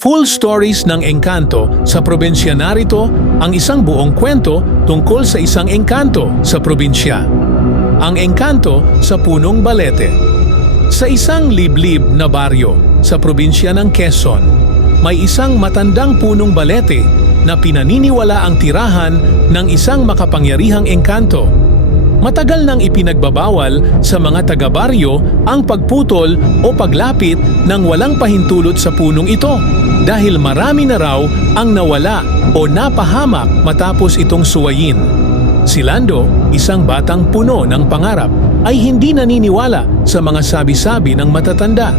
Full stories ng engkanto sa probinsya narito ang isang buong kwento tungkol sa isang engkanto sa probinsya. Ang engkanto sa punong balete. Sa isang liblib na baryo sa probinsya ng Quezon, may isang matandang punong balete na pinaniniwala ang tirahan ng isang makapangyarihang engkanto. Matagal nang ipinagbabawal sa mga taga-baryo ang pagputol o paglapit ng walang pahintulot sa punong ito dahil marami na raw ang nawala o napahamak matapos itong suwayin. Si Lando, isang batang puno ng pangarap, ay hindi naniniwala sa mga sabi-sabi ng matatanda.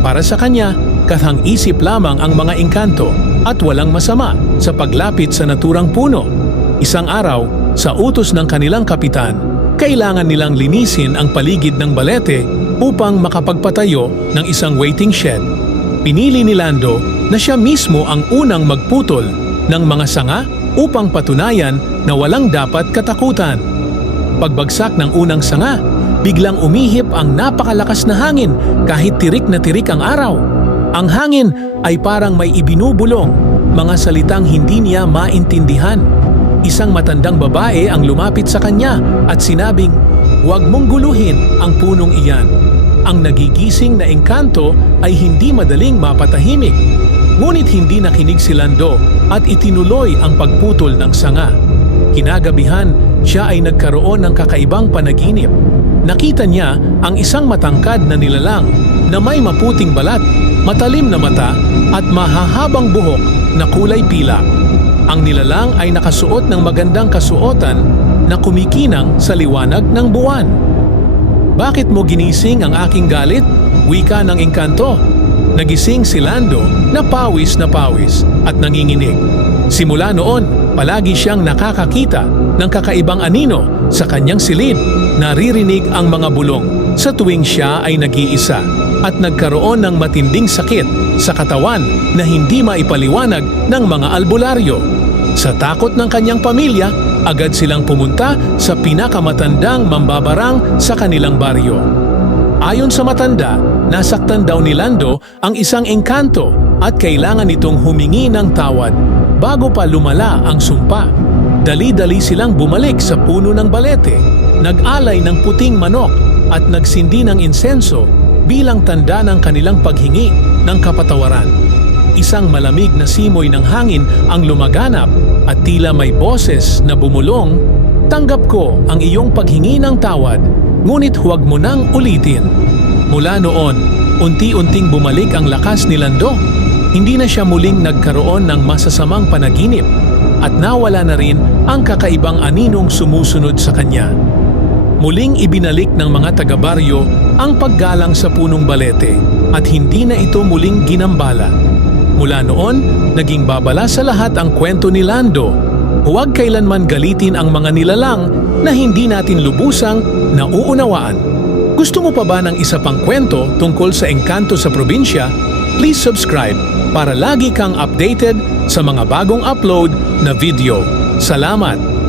Para sa kanya, kathang isip lamang ang mga engkanto at walang masama sa paglapit sa naturang puno. Isang araw, sa utos ng kanilang kapitan, kailangan nilang linisin ang paligid ng balete upang makapagpatayo ng isang waiting shed. Pinili ni Lando na siya mismo ang unang magputol ng mga sanga upang patunayan na walang dapat katakutan. Pagbagsak ng unang sanga, biglang umihip ang napakalakas na hangin kahit tirik na tirik ang araw. Ang hangin ay parang may ibinubulong, mga salitang hindi niya maintindihan. Isang matandang babae ang lumapit sa kanya at sinabing, Huwag mong guluhin ang punong iyan. Ang nagigising na engkanto ay hindi madaling mapatahimik. Ngunit hindi nakinig si Lando at itinuloy ang pagputol ng sanga. Kinagabihan, siya ay nagkaroon ng kakaibang panaginip. Nakita niya ang isang matangkad na nilalang na may maputing balat, matalim na mata at mahahabang buhok na kulay pila. Ang nilalang ay nakasuot ng magandang kasuotan na kumikinang sa liwanag ng buwan. Bakit mo ginising ang aking galit? Wika ng engkanto. Nagising si Lando na pawis na pawis at nanginginig. Simula noon, palagi siyang nakakakita ng kakaibang anino sa kanyang silid. Naririnig ang mga bulong sa tuwing siya ay nag-iisa at nagkaroon ng matinding sakit sa katawan na hindi maipaliwanag ng mga albularyo. Sa takot ng kanyang pamilya, agad silang pumunta sa pinakamatandang mambabarang sa kanilang baryo. Ayon sa matanda, nasaktan daw ni Lando ang isang engkanto at kailangan itong humingi ng tawad bago pa lumala ang sumpa. Dali-dali silang bumalik sa puno ng balete, nag-alay ng puting manok at nagsindi ng insenso bilang tanda ng kanilang paghingi ng kapatawaran. Isang malamig na simoy ng hangin ang lumaganap at tila may boses na bumulong, Tanggap ko ang iyong paghingi ng tawad, ngunit huwag mo nang ulitin. Mula noon, unti-unting bumalik ang lakas ni Lando. Hindi na siya muling nagkaroon ng masasamang panaginip at nawala na rin ang kakaibang aninong sumusunod sa kanya. Muling ibinalik ng mga taga-baryo ang paggalang sa punong balete at hindi na ito muling ginambala. Mula noon, naging babala sa lahat ang kwento ni Lando. Huwag kailanman galitin ang mga nilalang na hindi natin lubusang nauunawaan. Gusto mo pa ba ng isa pang kwento tungkol sa engkanto sa probinsya? Please subscribe para lagi kang updated sa mga bagong upload na video. Salamat!